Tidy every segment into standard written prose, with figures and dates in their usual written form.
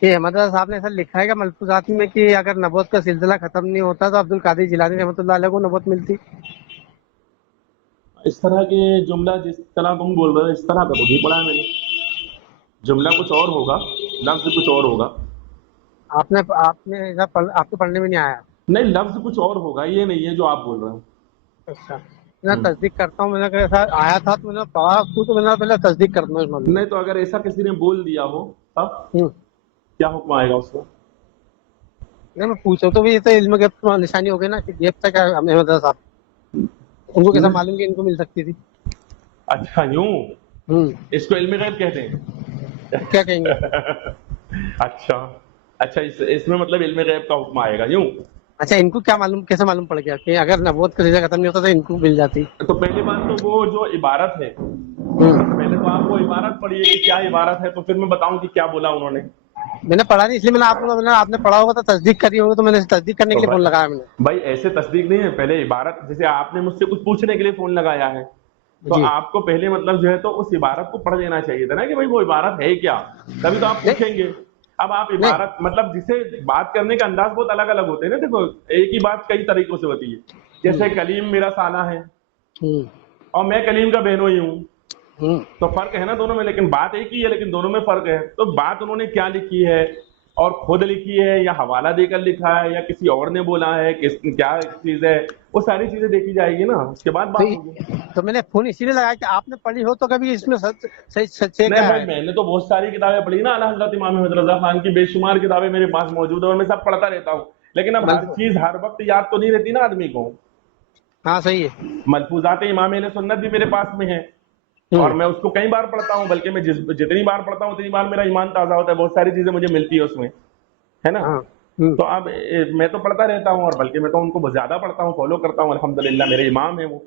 کہ احمد رضا صاحب نے ایسا لکھا ہے کہ ملفوظات میں کہ اگر نبوت کا سلسلہ ختم نہیں ہوتا تو عبد القادر جیلانی رحمۃ اللہ علیہ کو نبوت ملتی. اس طرح کے جملہ جس طرح تم بول رہے ہو اس طرح کا تو نہیں پڑھا ہے میں نے. جملہ کچھ اور ہوگا، لفظ کچھ اور ہوگا. آپ نے ایسا آپ کے پڑھنے میں نہیں آیا؟ نہیں، لفظ کچھ اور ہوگا، یہ نہیں ہے جو آپ بول رہے ہو. اچھا، میں تصدیق کرتا ہوں. میں نے ایسا آیا تھا تو میں نے پڑھا تو میں نے پہلے تصدیق کرتا ہوں اس معاملے میں. نہیں تو اگر ایسا کسی نے بول دیا ہو تب کیا حکم آئے گا اس کا؟ نہیں، میں پوچھا تو بھی یہ تو علم غیب نشانی ہو گئی نا کہ غیب تک احمد رضا صاحب ان کو کیسا معلوم کہ ان کو مل سکتی تھی. اچھا یوں، اس کو علم غیب کہتے ہیں. کیا کہیں گے؟ اچھا اچھا، اس میں مطلب علم غیب کا حکم آئے گا یوں. اچھا، ان کو کیا معلوم، کیسے معلوم پڑ گیا کہ اگر نبوت کا سلسلہ ختم نہیں ہوتا تو ان کو مل جاتی؟ تو پہلی بات تو وہ جو عبارت ہے، پہلے تو آپ کو عبارت پڑھیے کہ کیا عبارت ہے، تو پھر میں بتاؤں کہ کیا بولا انہوں نے. میں نے پڑھا نہیں، اس لیے میں نے آپ نے پڑھا ہوگا تو تصدیق کری ہوگی تو میں نے تصدیق کرنے کے لیے فون لگایا میں نے. بھائی ایسے تصدیق نہیں ہے، پہلے عبارت، جیسے آپ نے مجھ سے کچھ پوچھنے کے لیے فون لگایا ہے تو آپ کو پہلے مطلب جو ہے تو اس عبارت کو پڑھ لینا چاہیے تھا نا کہ بھائی وہ عبارت ہے کیا، تبھی تو آپ پوچھیں گے. اب آپ عبارت مطلب جسے بات کرنے کا انداز بہت الگ الگ ہوتے ہیں نا. دیکھو ایک ہی بات کئی طریقوں سے ہوتی ہے. جیسے کلیم میرا سالہ ہے اور میں کلیم کا بہنوئی ہوں، تو فرق ہے نا دونوں میں، لیکن بات ایک ہی ہے لیکن دونوں میں فرق ہے. تو بات انہوں نے کیا لکھی ہے اور خود لکھی ہے یا حوالہ دے کر لکھا ہے یا کسی اور نے بولا ہے، کیا چیز ہے، وہ ساری چیزیں دیکھی جائے گی نا، اس کے بعد بات ہوگی. تو میں نے فون اسی لیے لگایا کہ آپ نے پڑھی ہو تو کبھی اس میں سچے نہیں بھائی، میں نے تو بہت ساری کتابیں پڑھی نا، اعلیٰ حضرت امام احمد رضا خان کی بے شمار کتابیں میرے پاس موجود ہیں اور میں سب پڑھتا رہتا ہوں. لیکن اب ہر چیز ہر وقت یاد تو نہیں رہتی نا آدمی کو. ہاں صحیح ہے. ملفوظات امام اہل سنت بھی میرے پاس میں ہیں اور میں اس کو کئی بار پڑھتا ہوں، بلکہ میں جتنی بار پڑھتا ہوں اتنی بار میرا ایمان تازہ ہوتا ہے. بہت ساری چیزیں مجھے ملتی ہے اس میں، ہے نا. تو اب میں تو پڑھتا رہتا ہوں اور بلکہ میں تو ان کو بہت زیادہ پڑھتا ہوں، فالو کرتا ہوں. الحمدللہ میرے امام ہیں وہ.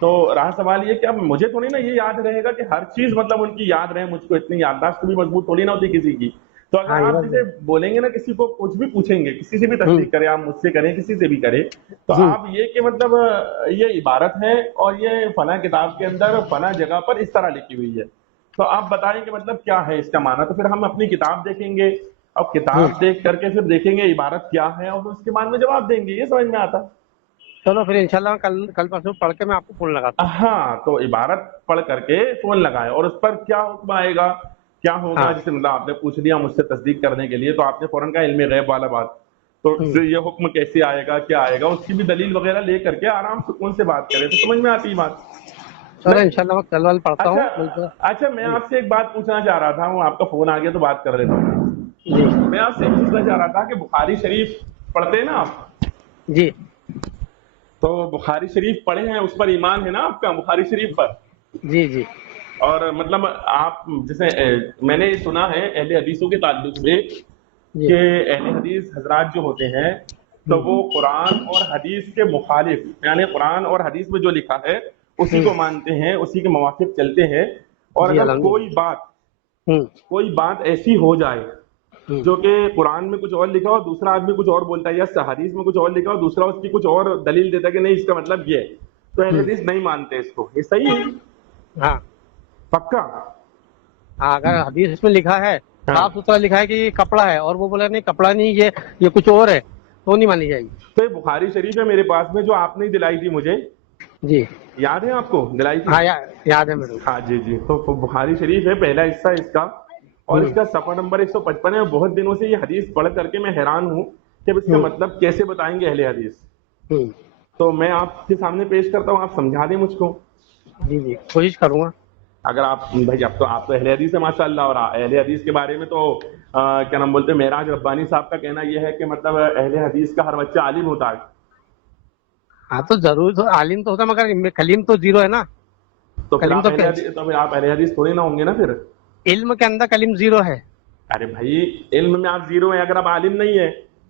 تو رہا سوال یہ کہ اب مجھے تو نہیں نا یہ یاد رہے گا کہ ہر چیز مطلب ان کی یاد رہے. مجھ کو اتنی یادداشت بھی مضبوط تھوڑی نہ ہوتی کسی کی. تو اگر آپ جسے بولیں گے نا، کسی کو کچھ بھی پوچھیں گے، کسی سے بھی تصدیق کریں، آپ مجھ سے کریں کسی سے بھی کریں، تو آپ یہ کہ مطلب یہ عبارت ہے اور یہ فلاں کتاب کے اندر فلاں جگہ پر اس طرح لکھی ہوئی ہے، تو آپ بتائیں کہ مطلب کیا ہے اس کا معنی. تو پھر ہم اپنی کتاب دیکھیں گے، اب کتاب دیکھ کر کے پھر دیکھیں گے عبارت کیا ہے اور اس کے بعد میں جواب دیں گے. یہ سمجھ میں آتا. چلو پھر انشاءاللہ کل پرسوں پڑھ کے میں آپ کو فون لگاتا ہوں. ہاں، تو عبارت پڑھ کر کے فون لگائے اور اس پر کیا حکم آئے گا کیا ہوگا. جیسے مطلب آپ نے پوچھ لیا مجھ سے تصدیق کرنے کے لیے، تو آپ نے فوراً کہا علم غیب والا بات، تو پھر یہ حکم کیسے آئے گا، کیا آئے گا، اس کی بھی دلیل وغیرہ لے کر کے آرام سکون سے بات کریں تو سمجھ میں آتی بات. چلو انشاءاللہ میں کل وال پڑھتا ہوں. اچھا میں آپ سے ایک بات پوچھنا چاہ رہا تھا، وہ آپ کا فون آ گیا تو بات کر لیتا ہوں. میں آپ سے پوچھنا چاہ رہا تھا کہ بخاری شریف پڑھتے ہیں نا آپ؟ جی. تو بخاری شریف پڑھے ہیں، اس پر ایمان ہے نا آپ کا بخاری شریف پر؟ جی جی. اور مطلب آپ جیسے میں نے سنا ہے اہل حدیثوں کے تعلق سے کہ اہل حدیث حضرات جو ہوتے ہیں تو وہ قرآن اور حدیث کے مخالف، یعنی قرآن اور حدیث میں جو لکھا ہے اسی کو مانتے ہیں، اسی کے موافق چلتے ہیں. اور اگر کوئی بات ایسی ہو جائے جو کہ قرآن میں کچھ اور لکھا ہو، دوسرا آدمی کچھ اور بولتا ہے، یا حدیث میں کچھ اور لکھا ہو، دوسرا اس کی کچھ اور دلیل دیتا ہے کہ نہیں اس کا مطلب یہ ہے، تو اہل حدیث نہیں مانتے اس کو. یہ صحیح ہے؟ ہاں پکا؟ ہاں، اگر حدیث اس میں لکھا ہے، صاف ستھرا لکھا ہے کہ یہ کپڑا ہے اور وہ بولا نہیں کپڑا نہیں یہ کچھ اور ہے، تو نہیں مانی جائے گی. تو یہ بخاری شریف ہے میرے پاس میں، جو آپ نے دلائی تھی مجھے، جی یاد ہے آپ کو دلائی تھی؟ ہاں یاد ہے میرے کو. ہاں جی جی. تو بخاری شریف ہے پہلا حصہ اس کا، اور اس کا صفحہ نمبر 155 ہے. بہت دنوں سے یہ حدیث پڑھ کر کے میں حیران ہوں کہ اس کا مطلب کیسے بتائیں گے اہل حدیث. تو میں آپ کے سامنے پیش کرتا ہوں، آپ سمجھا دیں مجھ کو. جی جی کوشش کروں گا. اگر آپ بھائی آپ تو اہل حدیث ہے ماشاء اللہ، اور اہل حدیث کے بارے میں تو کیا نام بولتے ہیں، معراج ربانی صاحب کا کہنا یہ ہے کہ مطلب اہل حدیث کا ہر بچہ عالم ہوتا ہے. ہاں تو ضرور تو عالم تو ہوتا، مگر کلیم تو زیرو ہے نا. تو پھر آپ اہل حدیث تھوڑی نہ ہوں گے نا پھر. علم کے اندر کلیم زیرو ہے. ارے بھائی علم میں آپ زیرو ہیں اگر آپ عالم نہیں ہے.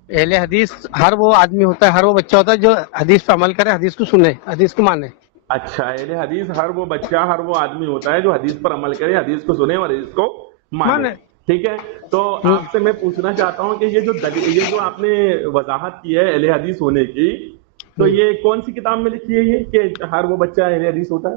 اہل حدیث ہر وہ آدمی ہوتا ہے، ہر وہ بچہ ہوتا ہے جو حدیث پہ عمل کرے، حدیث کو سنے، حدیث کو مانے. اچھا، اہل حدیث ہر وہ بچہ، ہر وہ آدمی ہوتا ہے جو حدیث پر عمل کرے، حدیث کو سنے اور حدیث کو مانے. ٹھیک ہے. تو آپ سے میں پوچھنا چاہتا ہوں کہ یہ جو آپ نے وضاحت کی ہے اہل حدیث ہونے کی، تو یہ کون سی کتاب میں لکھی ہے یہ کہ ہر وہ بچہ اہل حدیث ہوتا ہے؟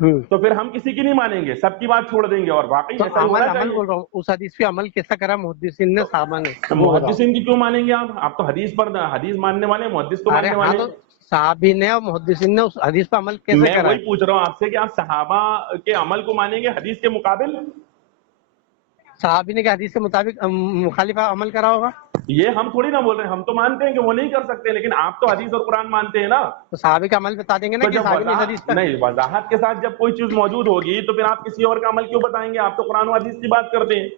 تو پھر ہم کسی کی نہیں مانیں گے, سب کی بات چھوڑ دیں گے, اور واقعی تو ایسا ہی عمل ہونا عمل چاہیے. بول رہا ہوں, اس حدیث پہ عمل کیسا کرا محدثین نے صحابہ نے, وہ بتاؤ. محدثین کی کیوں مانیں گے آپ تو حدیث پر حدیث ماننے والے, محدث تو ارے ماننے ہاں, والے تو ہیں. صحابی نے اور محدثین نے اس حدیث پہ عمل کیسے میں کرا وہی ہے؟ پوچھ رہا ہوں آپ سے کہ آپ صحابہ کے عمل کو مانیں گے حدیث کے مقابل؟ صحابی نے کہ حدیث کے مطابق مخالف عمل کرا ہوگا. یہ ہم تھوڑی نہ بول رہے ہیں, ہم تو مانتے ہیں کہ وہ نہیں کر سکتے, لیکن آپ تو حدیث اور قرآن مانتے ہیں نا. تو صحابی کا عمل بتا دیں گے نا تو کہ جب صحابی نے اس حدیث پر. نہیں, وضاحت کے ساتھ جب کوئی چیز موجود ہوگی تو پھر آپ کسی اور کا عمل کیوں بتائیں گے؟ آپ تو قرآن و حدیث کی بات کرتے ہیں.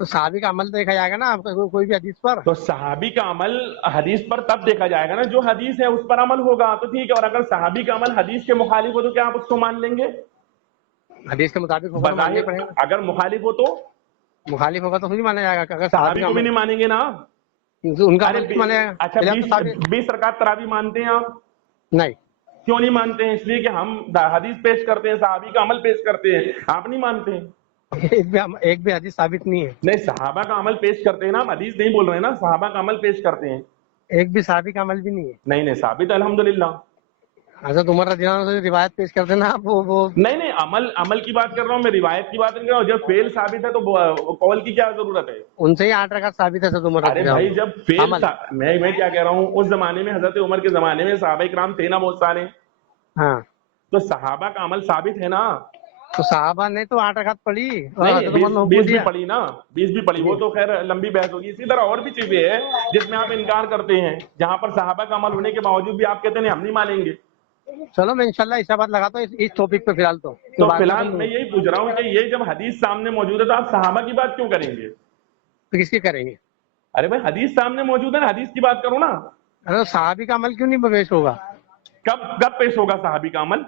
تو صحابی کا عمل دیکھا جائے گا نا آپ کا کوئی بھی حدیث پر. تو صحابی کا عمل حدیث پر تب دیکھا جائے گا نا جو حدیث ہے اس پر عمل ہوگا, تو ٹھیک ہے. اور اگر صحابی کا عمل حدیث کے مخالف ہو تو کیا آپ اس کو مان لیں گے؟ حدیث کے مطابق ہوگا تو ماننا ہی پڑے بظاہر گا. اگر مخالف ہو تو مخالف ہوگا تو نہیں مانا جائے گا. اگر صحابی صحابی کا کو بھی عمل, نہیں مانیں گے نا. ان کا ارے عمل کیوں مانا جائے گا؟ اچھا, پہلے آپ تو صحابی 20 رکعت تراویح مانتے ہیں آپ؟ نہیں. کیوں نہیں مانتے ہیں؟ اس لیے کہ ہم حدیث پیش کرتے ہیں, صحابی کا عمل پیش کرتے ہیں, آپ نہیں مانتے ہیں. ایک بھی حدیث ثابت نہیں ہے. نہیں, صحابہ کا عمل پیش کرتے ہیں نا, ہم حدیث نہیں بول رہے ہیں نا, صحابہ کا عمل پیش کرتے ہیں. ایک بھی صحابی کا عمل بھی نہیں ہے. نہیں ثابت ہے الحمدللہ. حضرت عمر رضی اللہ عنہ سے روایت پیش کرتے نا آپ, وہ نہیں, عمل کی بات کر رہا ہوں میں, روایت کی بات نہیں کر رہا ہوں. جب فعل ثابت ہے تو قول کی کیا ضرورت ہے؟ ان سے ہی 8 رکعت ثابت ہے حضرت عمر ارے رضی اللہ بھائی, عنہ. جب فعل عمل, میں کیا کہہ رہا ہوں, اس زمانے میں حضرت عمر کے زمانے میں صحابہ کرام تھے نا بہت سارے, ہاں, تو صحابہ کا عمل ثابت ہے نا. تو صحابہ نے تو 8 رکعت پڑھی اور نہیں, حضرت عمر نے حکم 20 بھی دیا. پڑھی نا, 20 بھی پڑھی, وہ تو خیر لمبی بحث ہوگی. اسی طرح اور بھی چیزیں ہیں جس میں آپ انکار کرتے ہیں, جہاں پر صحابہ کا عمل ہونے کے باوجود بھی آپ کہتے ہیں ہم نہیں مانیں گے. چلو میں انشاءاللہ ایسا بات لگاتا ہوں اس ٹاپک پہ فی الحال. تو بعد فی میں الحال میں یہی پوچھ رہا ہوں کہ یہ جب حدیث سامنے موجود ہے تو آپ صحابہ کی بات کیوں کریں گے؟ تو کس کی کریں گے؟ ارے بھائی, حدیث سامنے موجود ہے نا, حدیث کی بات کرو نا. ارے صحابی کا عمل کیوں نہیں پیش ہوگا؟ کب پیش ہوگا صحابی کا عمل؟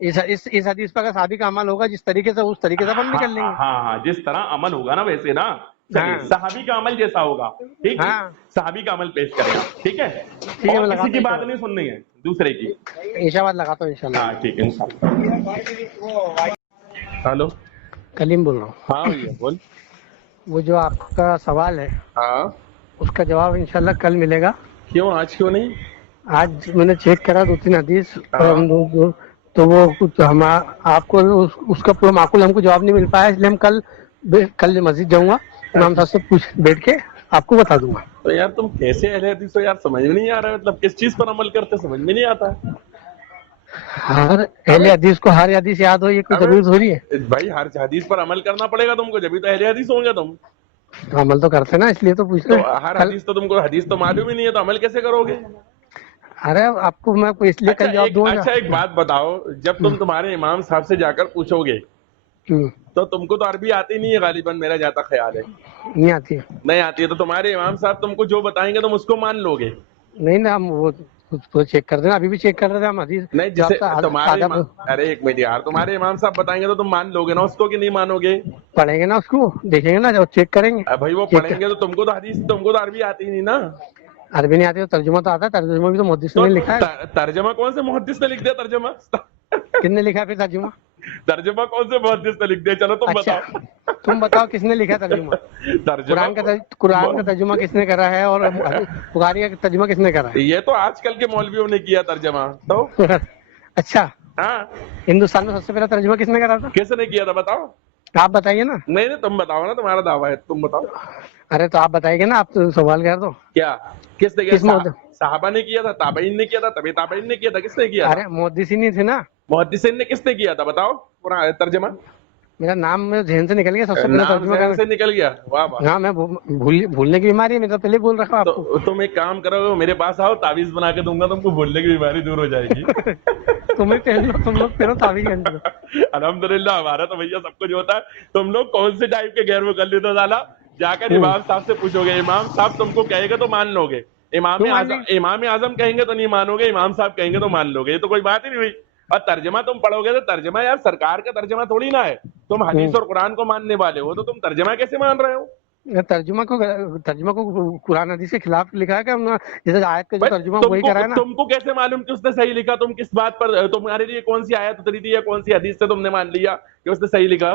اس حدیث پر اگر صحابی کا عمل ہوگا جس طریقے سے, اس طریقے سے عمل بھی کر لیں گے. ہاں, جس طرح عمل ہوگا نا ویسے نا. چلیے, صحابی کا عمل جیسا ہوگا, ٹھیک ہے, ہاں, صحابی کا عمل پیش کریں آپ, ٹھیک ہے. ٹھیک ہے, اور میں کسی لگاتا کی ہوں بات نہیں سننی ہے, دوسرے کی. انشاءاللہ لگاتا ہوں انشاءاللہ. ہاں ٹھیک ہے, انشاءاللہ. ہلو, کلیم بول رہا ہوں. ہاں بھیا بول. وہ جو آپ کا سوال ہے ہاں, اس کا جواب انشاءاللہ کل ملے گا. کیوں آج کیوں نہیں؟ آج میں نے چیک کرا 2-3 حدیث, ہاں, تو وہ کچھ آپ کو اس کا پورا معقول ہم کو جواب نہیں مل پایا, اس لیے ہم کل مسجد جاؤں گا, امام صاحب سے بیٹھ کے آپ کو بتا دوں گا. تو یار تم کیسے اہل حدیث ہو یار, سمجھ میں نہیں آ رہا ہے, مطلب کس چیز پر عمل کرتے سمجھ میں نہیں آتا. ہر اہل حدیث کو ہر حدیث یاد ہو, یہ کوئی ضرورت ہو رہی ہے؟ بھائی ہر حدیث پر عمل کرنا پڑے گا تم کو, جبھی تو اہل حدیث ہوں گے تم. تو عمل تو کرتے نا, اس لیے تو پوچھ تو رہے ہر کل. حدیث تو تم کو حدیث تو معلوم ہی نہیں ہے, تو عمل کیسے کرو گے؟ ارے آپ کو میں اس لیے کل جواب دوں گا. اچھا ایک بات بتاؤ, جب تم تمہارے امام صاحب سے جا کر پوچھو گے تو تم کو تو عربی آتی نہیں ہے غالباً, میرا جاتا خیال ہے. نہیں آتی ہے. نہیں آتی ہے, تو تمہارے امام صاحب تم کو جو بتائیں گے تم اس کو مان لو گے؟ نہیں نا, ہم وہ چیک کر دینا, ابھی بھی چیک کر رہے تھے ہم حدیث. نہیں, جسے تمہارے ارے ایک منٹ یار, تمہارے امام صاحب بتائیں گے تو تم مان لو گے نا اس کو, کہ نہیں مانو گے؟ پڑھیں گے نا اس کو, دیکھیں گے نا, جب چیک کریں گے. بھائی وہ پڑھیں گے تو تم کو تو حدیث, تم کو تو عربی آتی نہیں نا. عربی نہیں آتی تو ترجمہ تو آتا ہے, ترجمہ بھی تو محدث نے لکھا ہے. ترجمہ کون سے محدث نے لکھ دیا ترجمہ؟ کس نے لکھا پھر ترجمہ؟ ترجمہ کون سے محدث نے لکھ دیا؟ چلو تم اچھا بتاؤ, تم بتاؤ کس نے لکھا ترجمہ؟ قرآن کا ترجمہ کس نے کرا ہے, اور بخاری کا ترجمہ کس نے کرا ہے؟ یہ تو آج کل کے مولویوں نے کیا ترجمہ. تو اچھا, ہاں, ہندوستان میں سب سے پہلا ترجمہ کس نے کرا تھا؟ کس نے کیا تھا بتاؤ؟ آپ بتائیے نا. نہیں تم بتاؤ نا, تمہارا دعویٰ ہے, تم بتاؤ. ارے تو آپ بتائیے گے نا, آپ تو سوال کر دو. کیا کس نے کیا؟ صحابہ نے کیا تھا, تابعین نے کیا تھا, تبھی تابعین نے کیا تھا, کس نے کیا تھا؟ ارے محدثین ہی تھے نا. محدثین نے کس نے کیا تھا بتاؤ پورا ترجمہ؟ میرا نام میرے ذہن سے نکل گیا, سب سے پہلے ترجمہ ذہن سے نکل گیا. واہ واہ. ہاں, میں بھولنے کی بیماری ہے, میں تو پہلے بول رکھا آپ کو. تم ایک کام کرو, میرے پاس آؤ, تعویذ بنا کے دوں گا تم کو, بھولنے کی بیماری دور ہو جائے گی. تمہیں پہن لو, تم لوگ پھر تعویذ پہن لو. الحمدللہ, ہمارا تو بھیا سب کچھ ہوتا ہے. تم لوگ کون سے ٹائپ کے غیر مقلد ہو سالا؟ جا کر امام صاحب سے پوچھو گے, امام صاحب تم کو کہے گا تو مان لو گے, امام اعظم کہیں گے تو نہیں مانو گے, امام صاحب کہیں گے تو مان لو گے. یہ تو کوئی بات ہی نہیں ہوئی. اور ترجمہ تم پڑھو گے تو ترجمہ یار سرکار کا ترجمہ تھوڑی نہ ہے. تم حدیث اور قرآن کو ماننے والے ہو, تو تم ترجمہ کیسے مان رہے ہو؟ ترجمہ کو قرآن حدیث کے خلاف لکھا ہے کہ جیسے آیت کا جو ترجمہ وہی کرا ہے نا. تم کو کیسے معلوم کہ اس نے صحیح لکھا؟ تم کس بات پر, تمہارے لیے کون سی آیت اتری تھی یا کون سی حدیث سے تم نے مان لیا کہ اس نے صحیح لکھا؟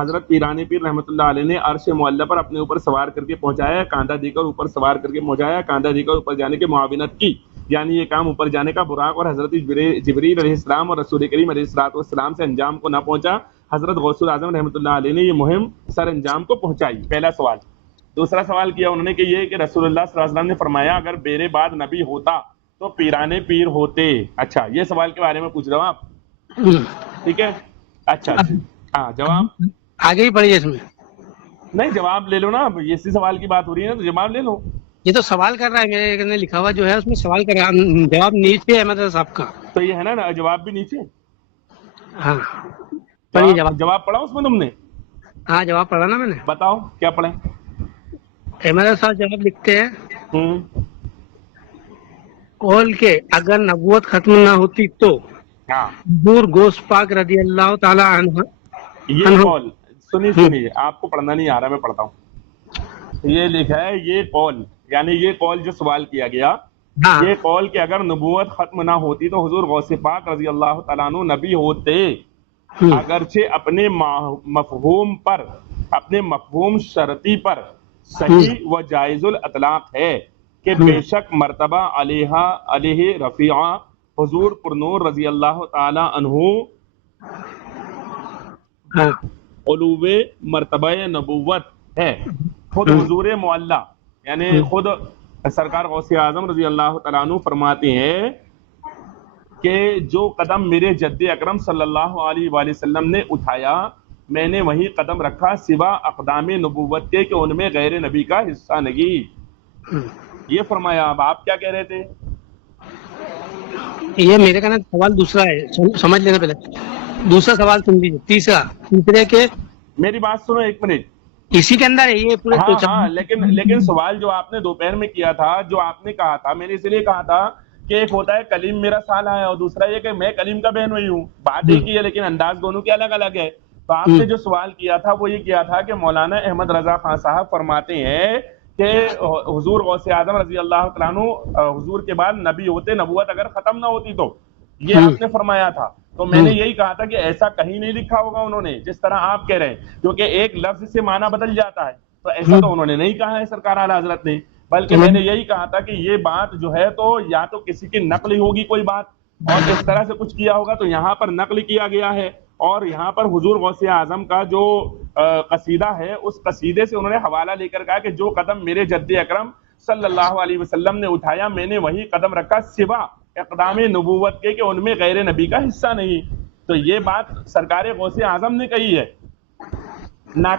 حضرت پیران پیر رحمۃ اللہ علیہ نے عرش معلی پر اپنے اوپر سوار کر کے پہنچایا، کاندھا دے کر اوپر سوار کر کے پہنچایا، کاندھا دے کر اوپر جانے کی معاونت کی، یعنی یہ کام اوپر جانے کا براق اور حضرت جبریل علیہ السلام اور رسول کریم علیہ السلام سے انجام کو نہ پہنچا، حضرت غوث الاعظم رحمۃ اللہ علیہ نے یہ مہم سر انجام کو پہنچائی. پہلا سوال. دوسرا سوال کیا انہوں نے کہ یہ کہ رسول اللہ صلی اللہ علیہ وسلم نے فرمایا اگر میرے بعد نبی ہوتا تو پیرانے پیر ہوتے. اچھا یہ سوال کے بارے میں پوچھ رہا ہوں آپ، ٹھیک ہے. اچھا ہاں جواب آگے ہی پڑھیے اس میں. نہیں جواب لے لو نا، اسی سوال کی بات ہو رہی ہے نا تو جواب لے لو. یہ تو سوال کر رہا ہے، میرے نے لکھا ہوا جو ہے اس میں سوال کر رہا ہے، جواب نیچے ہے احمد رضا صاحب کا. تو یہ ہے نا جواب بھی نیچے. ہاں پڑھیے جواب. جواب پڑھا اس میں تم نے؟ ہاں جواب پڑھا نا میں نے. بتاؤ کیا پڑھیں. احمد رضا صاحب جواب لکھتے ہیں قول کے اگر نبوت ختم نہ ہوتی تو حضور غوث پاک رضی اللہ تعالی عنہ. یہ قول سنیے آپ کو پڑھنا نہیں آ رہا، میں پڑھتا ہوں. یہ لکھا ہے یہ قول، یعنی یہ قول جو سوال کیا گیا، یہ قول کہ اگر نبوت ختم نہ ہوتی تو حضور غوث پاک رضی اللہ تعالیٰ عنہ نبی ہوتے، اگرچہ اپنے مفہوم پر، اپنے مفہوم شرطی پر صحیح و جائز الاطلاق ہے کہ بے شک مرتبہ علیہ رفیعہ حضور پرنور رضی اللہ تعالی عنہ علو مرتبہ نبوت ہے. خود حضور معلی یعنی خود سرکار غوث اعظم رضی اللہ تعالیٰ عنہ فرماتے ہیں کہ جو قدم میرے جد اکرم صلی اللہ علیہ وآلہ وسلم نے اٹھایا میں نے وہی قدم رکھا سوا اقدام نبوت کے کہ ان میں غیر نبی کا حصہ نہیں. یہ فرمایا. اب آپ کیا کہہ رہے تھے؟ یہ میرے کا سوال دوسرا ہے، سمجھ لینا پہلے. دوسرا سوال سن لیجیے. تیسرے کے میری بات سنو ایک منٹ. اسی کے اندر ہے یہ پورے. ہاں لیکن سوال جو آپ نے دوپہر میں کیا تھا، جو آپ نے کہا تھا، میں نے اس لیے کہا تھا کہ ایک ہوتا ہے کلیم میرا سالہ ہے اور دوسرا یہ کہ میں کلیم کا بہن ہوئی ہوں. بات ایک ہی ہے لیکن انداز دونوں کے الگ الگ ہے. تو آپ نے جو سوال کیا تھا وہ یہ کیا تھا کہ مولانا احمد رضا خان صاحب فرماتے ہیں کہ حضور غوث اعظم رضی اللہ تعالیٰ عنہ حضور کے بعد نبی ہوتے، نبوت اگر ختم نہ ہوتی تو. یہ آپ نے فرمایا تھا. تو میں نے یہی کہا تھا کہ ایسا کہیں نہیں لکھا ہوگا انہوں نے جس طرح آپ کہہ رہے ہیں، کیونکہ ایک لفظ سے معنی بدل جاتا ہے. تو ایسا تو انہوں نے نہیں کہا ہے سرکار اعلیٰ حضرت نے، بلکہ میں نے یہی کہا تھا کہ یہ بات جو ہے تو یا تو کسی کی نقل ہوگی کوئی بات، اور اس طرح سے کچھ کیا ہوگا تو یہاں پر نقل کیا گیا ہے. اور یہاں پر حضور غوث اعظم کا جو قصیدہ ہے اس قصیدے سے انہوں نے حوالہ لے کر کہا کہ جو قدم میرے جد اکرم صلی اللہ علیہ وسلم نے اٹھایا میں نے وہی قدم رکھا سوا اقدام نبوت کے کہ ان میں غیر نبی کا حصہ نہیں. تو یہ بات سرکار غوث اعظم نے کہی ہے، نہ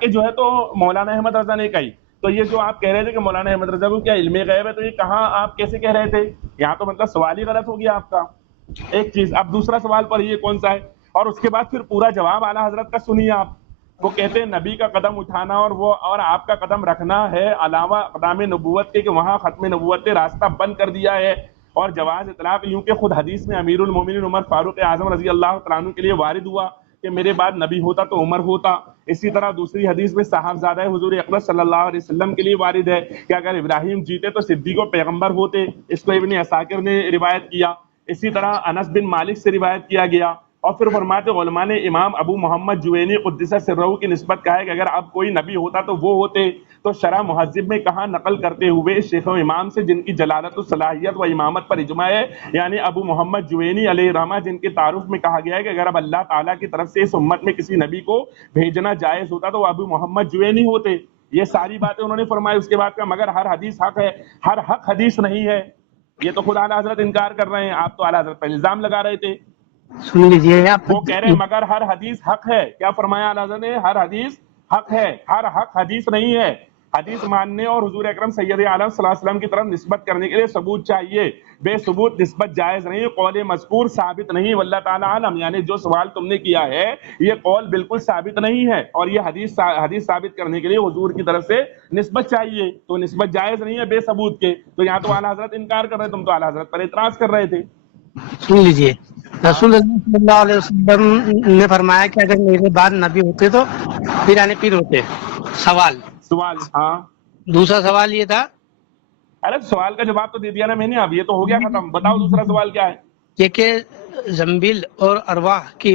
کہ جو ہے تو مولانا احمد رضا نے کہی. تو یہ جو آپ کہہ رہے تھے کہ مولانا احمد رضا کو کیا علم غیب ہے، تو یہ کہاں آپ کیسے کہہ رہے تھے؟ یہاں تو مطلب سوال ہی غلط ہو گیا آپ کا. ایک چیز. اب دوسرا سوال پر یہ کون سا ہے، اور اس کے بعد پھر پورا جواب اعلیٰ حضرت کا سنیے آپ. وہ کہتے ہیں نبی کا قدم اٹھانا اور آپ کا قدم رکھنا ہے علاوہ اقدام نبوت کے کہ وہاں ختم نبوت نے راستہ بند کر دیا ہے. اور جواز اطلاق یوں کہ خود حدیث میں امیر المومنین عمر فاروق اعظم رضی اللہ تعالیٰ عنہ کے لیے وارد ہوا کہ میرے بعد نبی ہوتا تو عمر ہوتا. اسی طرح دوسری حدیث میں صاحبزادہ حضور اکبر صلی اللہ علیہ وسلم کے لیے وارد ہے کہ اگر ابراہیم جیتے تو صدیق و پیغمبر ہوتے. اس کو ابن عساکر نے روایت کیا. اسی طرح انس بن مالک سے روایت کیا گیا. اور پھر فرماتے علماء نے امام ابو محمد جوینی قدس سرہ کی نسبت کہا ہے کہ اگر اب کوئی نبی ہوتا تو وہ ہوتے. تو شرح مہذب میں کہاں نقل کرتے ہوئے شیخ و امام سے جن کی جلالت و صلاحیت و امامت پر اجماع ہے، یعنی ابو محمد جوینی علیہ رحمہ، جن کے تعارف میں کہا گیا ہے کہ اگر اب اللہ تعالیٰ کی طرف سے اس امت میں کسی نبی کو بھیجنا جائز ہوتا تو وہ ابو محمد جوینی ہوتے. یہ ساری باتیں انہوں نے فرمائی. اس کے بعد کا مگر ہر حدیث حق ہے، ہر حق حدیث نہیں ہے. یہ تو خود اعلیٰ حضرت انکار کر رہے ہیں، آپ تو اعلیٰ حضرت پر الزام لگا رہے تھے. سن لیجیے آپ. وہ کہہ رہے ہیں مگر ہر حدیث حق ہے. کیا فرمایا اعلیٰ حضرت نے؟ ہر حدیث حق ہے، ہر حق حدیث نہیں ہے. حدیث ماننے اور حضور اکرم سید عالم صلی اللہ علیہ وسلم کی طرف نسبت کرنے کے لیے ثبوت چاہیے. بے ثبوت نسبت جائز نہیں. قول مذکور ثابت نہیں. واللہ تعالی عالم. یعنی جو سوال تم نے کیا ہے یہ قول بالکل ثابت نہیں ہے، اور یہ حدیث ثابت کرنے کے لیے حضور کی طرف سے نسبت چاہیے. تو نسبت جائز نہیں ہے بے ثبوت کے. تو یہاں تو اعلیٰ حضرت انکار کر رہے، تم تو اعلیٰ حضرت پر اعتراض کر رہے تھے. سن لیجیے. رسول اللہ صلی اللہ علیہ وسلم نے فرمایا کہ اگر میرے بعد نبی ہوتے تو پیرانے پیر ہوتے. سوال ہاں. دوسرا سوال یہ تھا. ارے سوال کا جواب تو دے دیا نا میں نے. اب یہ تو ہو گیا ختم. بتاؤ دوسرا سوال کیا ہے. یہ کہ زنبیل اور ارواح کی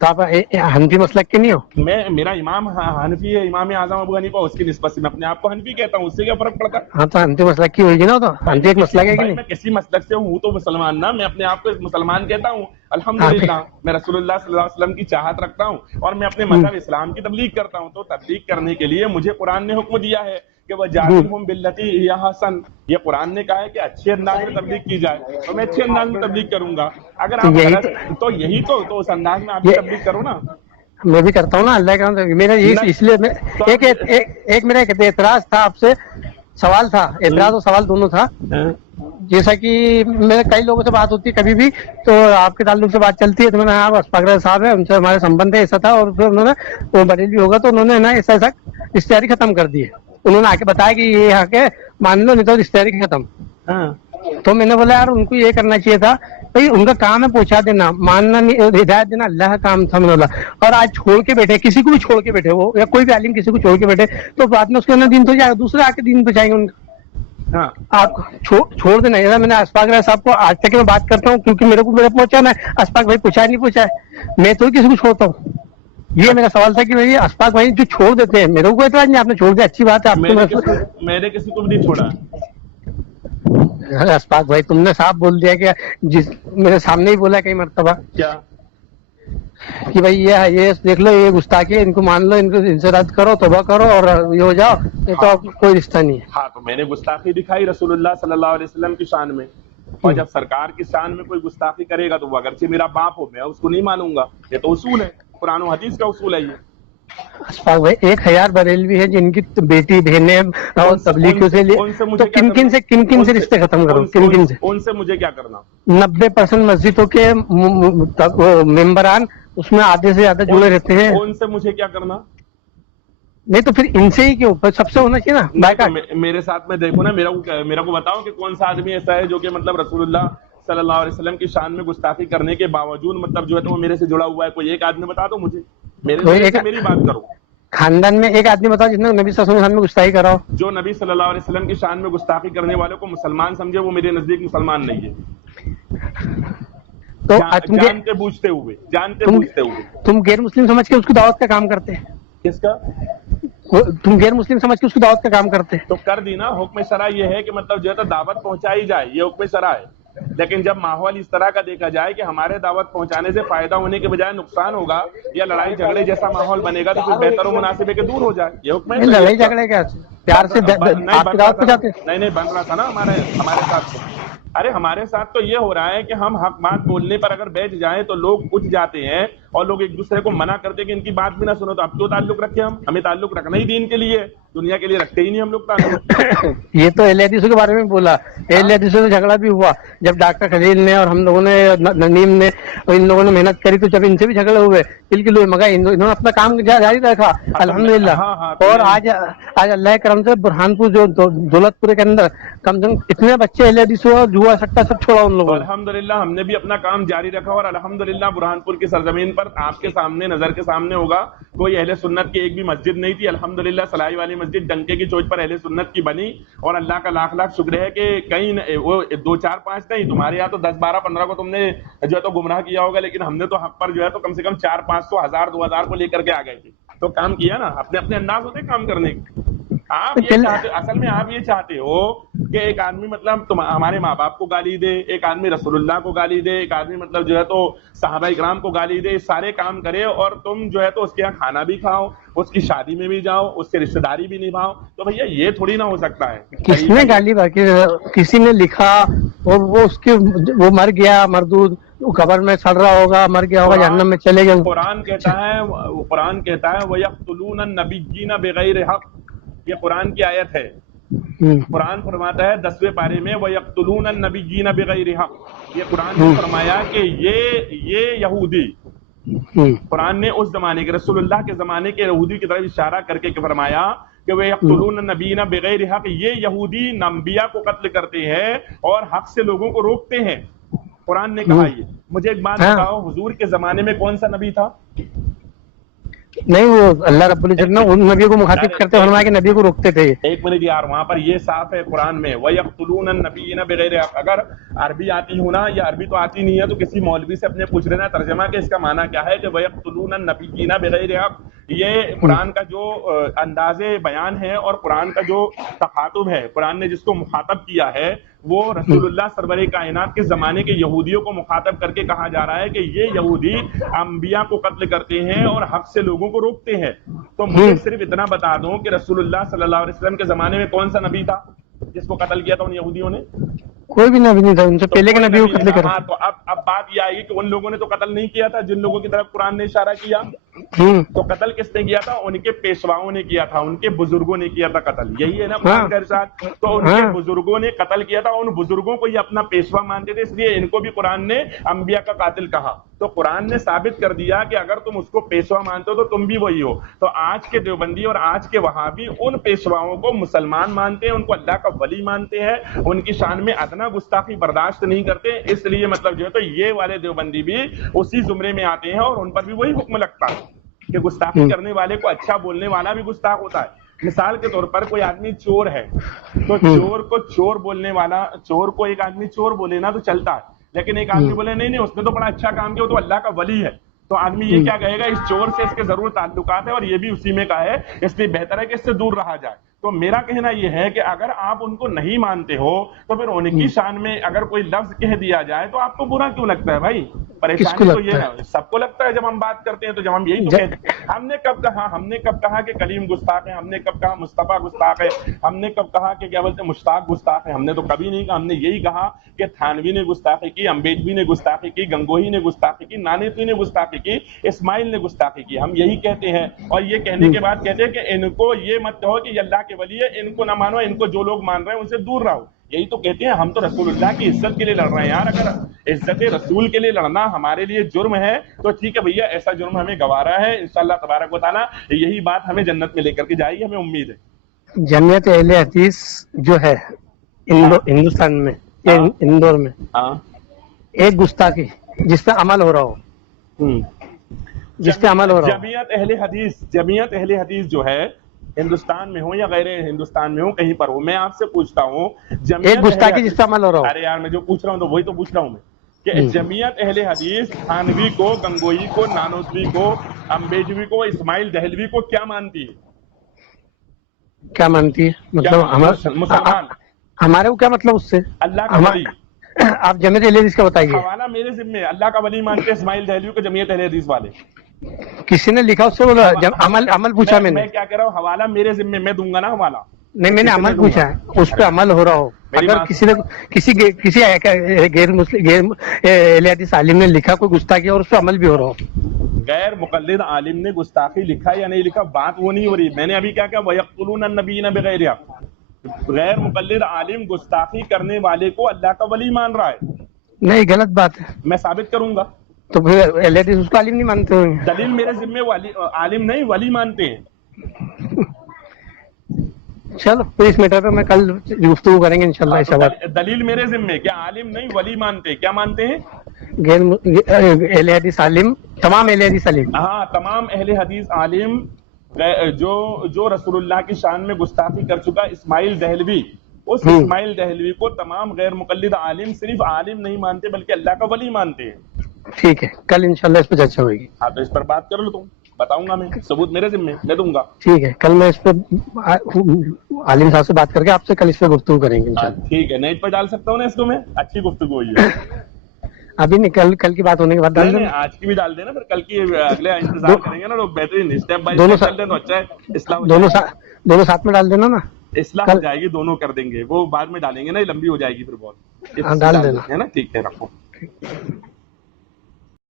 تو آپ حنفی مسلک کے نہیں ہو؟ میں میرا امام حنفی ہے، امام اعظم ابو حنیفہ، اس کی نسبت سے میں اپنے آپ کو حنفی کہتا ہوں، اس سے کیا فرق پڑتا ہے؟ ہاں تو حنفی مسلک کی ہوگی نا، تو بھائی حنفی ایک مسلک ہے کہ بھائی نہیں؟ میں کسی مسلک سے ہوں تو مسلمان نا، میں اپنے آپ کو مسلمان کہتا ہوں آپ الحمدللہ، میں رسول اللہ صلی اللہ علیہ وسلم کی چاہت رکھتا ہوں اور میں اپنے مذہب اسلام کی تبلیغ کرتا ہوں، تو تبلیغ کرنے کے لیے مجھے قرآن نے حکم دیا ہے کہ وَجَادِلْهُمْ بِالَّتِي هِيَ أَحْسَنُ، یہ قرآن نے کہا ہے کہ اچھے انداز میں تبلیغ کی جائے، تو میں اچھے انداز میں تبلیغ کروں گا۔ اگر تو آپ یہی غلط، تو یہی تو اس انداز میں آپ بھی تبلیغ کرو نا۔ میں بھی کرتا ہوں نا، اللہ کا میرا یہ اس لیے تو ایک ایک میرا اعتراض تھا آپ سے، سوال تھا، اعتراض اور سوال دونوں تھا۔ جیسا کہ میرے کئی لوگوں سے بات ہوتی ہے کبھی بھی، تو آپ کے تعلق سے بات چلتی ہے، تو میں نے آپ اسپاگر صاحب ہیں، ان سے ہمارے سمبند ہے، ایسا تھا، اور پھر انہوں نے وہ بریلوی ہوگا تو انہوں نے نا ایسا اشتہاری ختم کر دی ہے، انہوں نے آ کے بتایا کہ یہ یہاں کے مان لو، نہیں تو اشتہاری ختم۔ تو میں نے بولا یار ان کو یہ کرنا چاہیے تھا بھائی، ان کا کام ہے پہنچا دینا، ماننا نہیں، ہدایت دینا اللہ کا کام تھا، میں بولا۔ اور آج چھوڑ کے بیٹھے، کسی کو بھی چھوڑ کے بیٹھے وہ، یا کوئی بھی عالم کسی کو چھوڑ کے بیٹھے، تو بعد میں اس کے اندر دین تو جائے گا، دوسرے آ کے دین پہ جائیں گے ان کا۔ آپ چھوڑ دینا ہے۔ میں نے اشفاق راج صاحب کو آج تک میں بات کرتا ہوں، کیونکہ میرے کو پہنچانا ہے، اشفاق بھائی پوچھا نہیں پوچھا ہے، میں تو کسی کو چھوڑتا ہوں۔ یہ میرا سوال تھا کہ بھائی اشفاق بھائی جو چھوڑ دیتے ہیں، میرے کو اعتراض نہیں، آپ نے چھوڑ دیا، اچھی بات ہے، آپ میں نے کسی کو بھی نہیں چھوڑا۔ اشفاق بھائی تم نے صاف بول دیا کہ جس میرے سامنے ہی بولا کئی مرتبہ کیا کہ بھائی یہ دیکھ لو، یہ گستاخی ہے، ان کو مان لو، ان سے رد کرو، توبہ کرو اور یہ ہو جاؤ، یہ تو اب کوئی رشتہ نہیں ہے۔ ہاں تو میں نے گستاخی دکھائی رسول اللہ صلی اللہ علیہ وسلم کی شان میں، اور جب سرکار کی شان میں کوئی گستاخی کرے گا تو وہ اگرچہ میرا باپ ہو، میں اس کو نہیں مانوں گا، یہ تو اصول ہے، قرآن و حدیث کا اصول ہے یہ۔ اشفاق بھائی 1000 بریلوی ہے جن کی بیٹی بہنیں اور تبلیغیوں سے لیے، ان سے تو مجھے کیا کن کرنا؟ کن سے رشتے ختم کرو، کن کن سے؟ ان سے مجھے کیا کرنا؟ 90% مسجدوں کے ممبران اس میں آدھے سے زیادہ جڑے رہتے ہیں، ان سے مجھے کیا کرنا؟ نہیں تو پھر ان سے ہی کیوں، سب سے ہونا چاہیے نا نہیں بائیکاٹ۔ تو میرے ساتھ میں دیکھو نا، میرا کو بتاؤ کہ کون سا آدمی ایسا ہے جو کہ مطلب رسول اللہ صلی اللہ علیہ وسلم کی شان میں گستاخی کرنے کے باوجود مطلب جو ہے تو وہ میرے سے جڑا ہوا ہے، کوئی ایک آدمی بتا دو مجھے، میرے سے میری بات کرو۔ خاندان میں ایک آدمی بتاؤ جس نے نبی صلی اللہ علیہ وسلم میں گستاخی کراؤ۔ جو نبی صلی اللہ علیہ وسلم کی شان میں گستاخی کرنے والوں کو مسلمان سمجھے، وہ میرے نزدیک مسلمان نہیں ہے۔ تو جانتے بوجھتے ہوئے تم غیر مسلم سمجھ کے اس کی دعوت کا کام کرتے، کس کا؟ تم غیر مسلم سمجھ کے اس کی دعوت کا کام کرتے۔ تو کر دی نا، حکم شرع یہ ہے کہ مطلب جو ہے تو دعوت پہنچائی جائے، یہ حکم شرع ہے، لیکن جب ماحول اس طرح کا دیکھا جائے کہ ہمارے دعوت پہنچانے سے فائدہ ہونے کے بجائے نقصان ہوگا یا لڑائی جھگڑے جیسا ماحول بنے گا، تو پھر بہتر و مناسب ہے کہ دور ہو جائے، یہ حکم ہے۔ لڑائی جھگڑے کیا پیار سے آپ کی دعوت پہ جاتے؟ نہیں بن رہا تھا نا ہمارے ساتھ تو، ارے ہمارے ساتھ تو یہ ہو رہا ہے کہ ہم حق بات بولنے پر اگر بیٹھ جائیں تو لوگ اٹھ جاتے ہیں اور لوگ ایک دوسرے کو منع کرتے کہ ان کی بات بھی نہ سنو، تو اب کیوں تعلق رکھے؟ ہمیں تعلق رکھنا ہی دین کے لیے، دنیا کے لیے رکھتے ہی نہیں ہم لوگ تعلق۔ یہ تو اہل حدیثوں کے بارے میں بولا، اہل حدیثوں سے جھگڑا بھی ہوا جب ڈاکٹر خلیل نے اور ہم لوگوں نے ننیم نے اور ان لوگوں نے محنت کری، تو جب ان سے بھی جھگڑے ہوئے بالکل ہوئے، مگر انہوں نے اپنا کام جاری رکھا الحمدللہ۔ اور آج اللہ کرم سے برہانپور جو دولت پورے کے اندر کم سے کم اتنے بچے اہل حدیث اور جوا سٹا سب چھوڑا ان لوگوں نے۔ الحمدللہ ہم نے بھی اپنا کام جاری رکھا، اور الحمدللہ برہانپور کی سرزمین پر آپ کے سامنے نظر کے سامنے ہوگا، کوئی اہل سنت کی ایک بھی مسجد نہیں تھی، الحمدللہ سلائی والی مسجد ڈنکے کی چوٹ پر اہل سنت کی بنی، اور اللہ کا لاکھ لاکھ شکر ہے کہ کہیں وہ 2 4 5 نہیں، تمہارے یہاں تو 10 12 15 کو تم نے جو ہے تو گمراہ کیا ہوگا، لیکن ہم نے تو حق پر جو ہے تو کم سے کم 4 500 1000 2000 کو لے کر کے آ گئے تھے، تو کام کیا نا، اپنے اپنے انداز ہوتے کام کرنے کے۔ آپ یہ چاہتے، اصل میں آپ یہ چاہتے ہو کہ ایک آدمی مطلب ہمارے ماں باپ کو گالی دے، ایک آدمی رسول اللہ کو گالی دے، ایک آدمی مطلب جو ہے تو صحابہ کرام کو گالی دے، سارے کام کرے، اور تم جو ہے تو اس کے یہاں کھانا بھی کھاؤ، اس کی شادی میں بھی جاؤ، اس سے رشتہ داری بھی نبھاؤ، تو بھیا یہ تھوڑی نہ ہو سکتا ہے۔ کس نے گالی باقی کسی نے لکھا اور وہ اس کے وہ مر گیا، مردود قبر میں سڑ رہا ہوگا، مر گیا ہوگا، جہنم میں چلے گئے۔ قرآن کہتا ہے وَيَقْتُلُونَ النَّبِيِّينَ بِغَيْرِ حَقٍّ، یہ قرآن کی آیت ہے۔ قرآن فرماتا ہے 10ویں پارے میں وَيَقْتُلُونَ النَّبِيِّينَ بِغَيْرِ حَقٍّ، یہ قرآن نے فرمایا کہ یہ یہودی، قرآن نے اس زمانے کے رسول اللہ کے زمانے کے یہودی کی طرف اشارہ کر کے فرمایا کہ وَيَقْتُلُونَ النَّبِيِّينَ بِغَيْرِ حَقٍّ، یہ یہودی انبیاء کو قتل کرتے ہیں اور حق سے لوگوں کو روکتے ہیں، قرآن نے کہا یہ۔ مجھے ایک بات بتاؤ، حضور کے زمانے میں کون سا نبی تھا؟ نہیں وہ اللہ رب العزت نے ان نبیوں کو مخاطب کرتے فرمایا کہ نبی کو روکتے تھے. ایک منٹ یار, وہاں پر یہ صاف ہے قرآن میں وَيَقْتُلُونَ النَّبِيِّينَ بِغَيْرِ حق. اگر عربی آتی ہو نا, یا عربی تو آتی نہیں ہے, تو کسی مولوی سے اپنے پوچھ لینا ترجمہ کہ اس کا معنی کیا ہے کہ وَيَقْتُلُونَ النَّبِيِّينَ بِغَيْرِ حق. یہ قرآن کا جو انداز بیان ہے اور قرآن کا جو تخاطب ہے, قرآن نے جس کو مخاطب کیا ہے وہ رسول اللہ سرور کائنات کے زمانے کے یہودیوں کو مخاطب کر کے کہا جا رہا ہے کہ یہ یہودی انبیاء کو قتل کرتے ہیں اور حق سے لوگوں کو روکتے ہیں. تو مجھے صرف اتنا بتا دوں کہ رسول اللہ صلی اللہ علیہ وسلم کے زمانے میں کون سا نبی تھا جس کو قتل کیا تھا ان یہودیوں نے؟ کوئی بھی نبی نہیں تھا, ان سے پہلے کے نبی کو قتل کرا. ہاں, تو اب بات یہ آئے گی کہ ان لوگوں نے تو قتل نہیں کیا تھا جن لوگوں کی طرف قرآن نے اشارہ کیا. تو قتل کس نے کیا تھا؟ ان کے پیشواؤں نے کیا تھا, ان کے بزرگوں نے کیا تھا قتل. یہی ہے نا قرآن کا ارشاد. تو ان کے بزرگوں نے قتل کیا تھا, ان بزرگوں کو یہ اپنا پیشوا مانتے تھے, اس لیے ان کو بھی قرآن نے انبیاء کا قاتل کہا. تو قرآن نے ثابت کر دیا کہ اگر تم اس کو پیشوا مانتے ہو تو تم بھی وہی ہو. تو آج کے دیوبندی اور آج کے وہابی ان پیشواؤں کو مسلمان مانتے ہیں, ان کو اللہ کا ولی مانتے ہیں, ان کی شان میں ادنا گستاخی برداشت نہیں کرتے. اس لیے مطلب جو ہے تو یہ والے دیوبندی بھی اسی زمرے میں آتے ہیں اور ان پر بھی وہی حکم لگتا ہے کہ گستاخی کرنے والے کو اچھا بولنے والا بھی گستاخ ہوتا ہے. مثال کے طور پر کوئی آدمی چور ہے تو چور کو چور بولنے والا, چور کو ایک آدمی چور بولے نا تو چلتا ہے, لیکن ایک آدمی بولے نہیں اس نے تو بڑا اچھا کام کیا, وہ تو اللہ کا ولی ہے, تو آدمی یہ کیا کہے گا, اس چور سے اس کے ضرور تعلقات ہے اور یہ بھی اسی میں کا ہے, اس لیے بہتر ہے کہ اس سے دور رہا جائے. تو میرا کہنا یہ ہے کہ اگر آپ ان کو نہیں مانتے ہو تو پھر ان کی شان میں اگر کوئی لفظ کہہ دیا جائے تو آپ کو برا کیوں لگتا ہے بھائی؟ پریشانی تو یہ ہے, سب کو لگتا ہے جب ہم بات کرتے ہیں تو جب ہم یہی تو کہتے ہیں. ہم نے کب کہا کہ کلیم گستاخ ہے, ہم نے کب کہا مصطفیٰ گستاخ ہے, ہم نے کب کہا کہ کیا بولتے ہیں مشتاق گستاخ ہے؟ ہم نے تو کبھی نہیں کہا. ہم نے یہی کہا کہ تھانوی نے گستاخی کی, امبیڈوی نے گستاخی کی, گنگوہی نے گستاخی کی, نانیتوی نے گستاخی کی, اسماعیل نے گستاخی کی. ہم یہی کہتے ہیں, اور یہ کہنے کے بعد کہتے ہیں کہ ان کو یہ مت کہو کہ یہ اللہ کے ولی ہے, ان کو نہ مانو, ان کو جو لوگ مان رہے ہیں ان سے دور رہو. یہی تو کہتے ہیں. ہم تو رسول اللہ کی عزت کے لیے لڑ رہے ہیں یار. اگر عزت رسول کے لیے لڑنا ہمارے لیے جرم ہے تو ٹھیک ہے بھیا, ایسا جرم ہمیں گوارا ہے. انشاءاللہ تبارک و تعالیٰ یہی بات ہمیں جنت میں لے کر کے جائے گی, ہمیں امید ہے. جمعیت اہل حدیث جو ہے ہندوستان میں, اندور میں, ایک گستاخی جس پہ عمل ہو رہا ہو, جس پہ عمل ہو رہا ہو, جمعیت اہل حدیث جو ہے ہندوستان میں ہو یا غیر ہندوستان میں ہو, کہیں پر ہو, میں آپ سے پوچھتا ہوں ایک گستاخی جس پہ عمل ہو رہا ہو. ارے یار میں جو پوچھ رہا ہوں تو وہی تو پوچھ رہا ہوں میں کہ جمعیت اہل حدیث تھانوی کو, گنگوئی کو, نانوتوی کو, امبیڈوی کو, اسماعیل دہلوی کو کیا مانتی ہے؟ کیا مانتی ہے مطلب مسلمان ہمارے کو کیا مطلب اس سے؟ اللہ کا ولی. آپ جمعیت اہل حدیث کا بتائیے. حوالہ میرے ذمہ, اللہ کا ولی مانتے اسماعیل دہلوی کو جمعیت اہل حدیث والے. کسی نے لکھا اس سے بولا عمل پوچھا میں نے. میں کیا کہہ رہا ہوں, حوالہ میرے ذمہ, میں دوں گا نا حوالہ. نہیں میں نے عمل پوچھا ہے, اس پہ عمل ہو رہا ہو. اگر کسی نے کسی غیر اہل حدیث عالم نے لکھا کوئی گستاخی اور اس پہ عمل بھی ہو رہا ہو, غیر مقلد عالم نے گستاخی لکھا یا نہیں لکھا بات وہ نہیں ہو رہی. میں نے ابھی کیا کہا, وَيَقْتُلُونَ النَّبِيِّينَ بِغَيْرِ حق. غیر مقلد عالم گستاخی کرنے والے کو اللہ کا ولی مان رہا ہے. نہیں غلط بات ہے, میں ثابت کروں گا. تو پھر اہل حدیث اس کو عالم نہیں مانتے ہوئے. دلیل میرے ذمہ, عالم نہیں ولی مانتے ہیں. چلو تو اس میٹر پہ میں کل گفتگو کریں گے انشاءاللہ اس بات. دلیل میرے ذمہ, کیا عالم نہیں ولی مانتے, کیا مانتے ہیں؟ اہل حدیث عالم, تمام اہل حدیث عالم. ہاں تمام اہل حدیث عالم جو رسول اللہ کی شان میں گستاخی کر چکا اسماعیل دہلوی, اس اسماعیل دہلوی کو تمام غیر مقلد عالم صرف عالم نہیں مانتے بلکہ اللہ کا ولی مانتے ہیں. ٹھیک ہے, کل انشاءاللہ اس پہ چرچا ہوئے گی. ہاں تو اس پر بات کر لو, تم بتاؤں گا, میں ثبوت میرے ذمہ, میں دوں گا. ٹھیک ہے, کل میں اس پہ عالم صاحب سے بات کر کے آپ سے کل اس پہ گفتگو کریں گے انشاءاللہ. ٹھیک ہے, نیٹ پہ ڈال سکتا ہوں نا اس کو, میں اچھی گفتگو ہوئی ہے. ابھی نہیں, کل کی بات ہونے کے بعد ڈال دیں. آج کی بھی ڈال دینا, پھر کل کی اگلے انتظار کریں گے نا لوگ. بہترین اسٹیپ بائی اسٹیپ چل دیں تو اچھا ہے. اصلاح دونوں ساتھ میں ڈال دینا نا, اصلاح ہو جائے گی, دونوں کر دیں گے. وہ بعد میں ڈالیں گے نا, لمبی ہو جائے گی پھر بہت. ڈال دینا ہے نا. ٹھیک ہے, رکھو.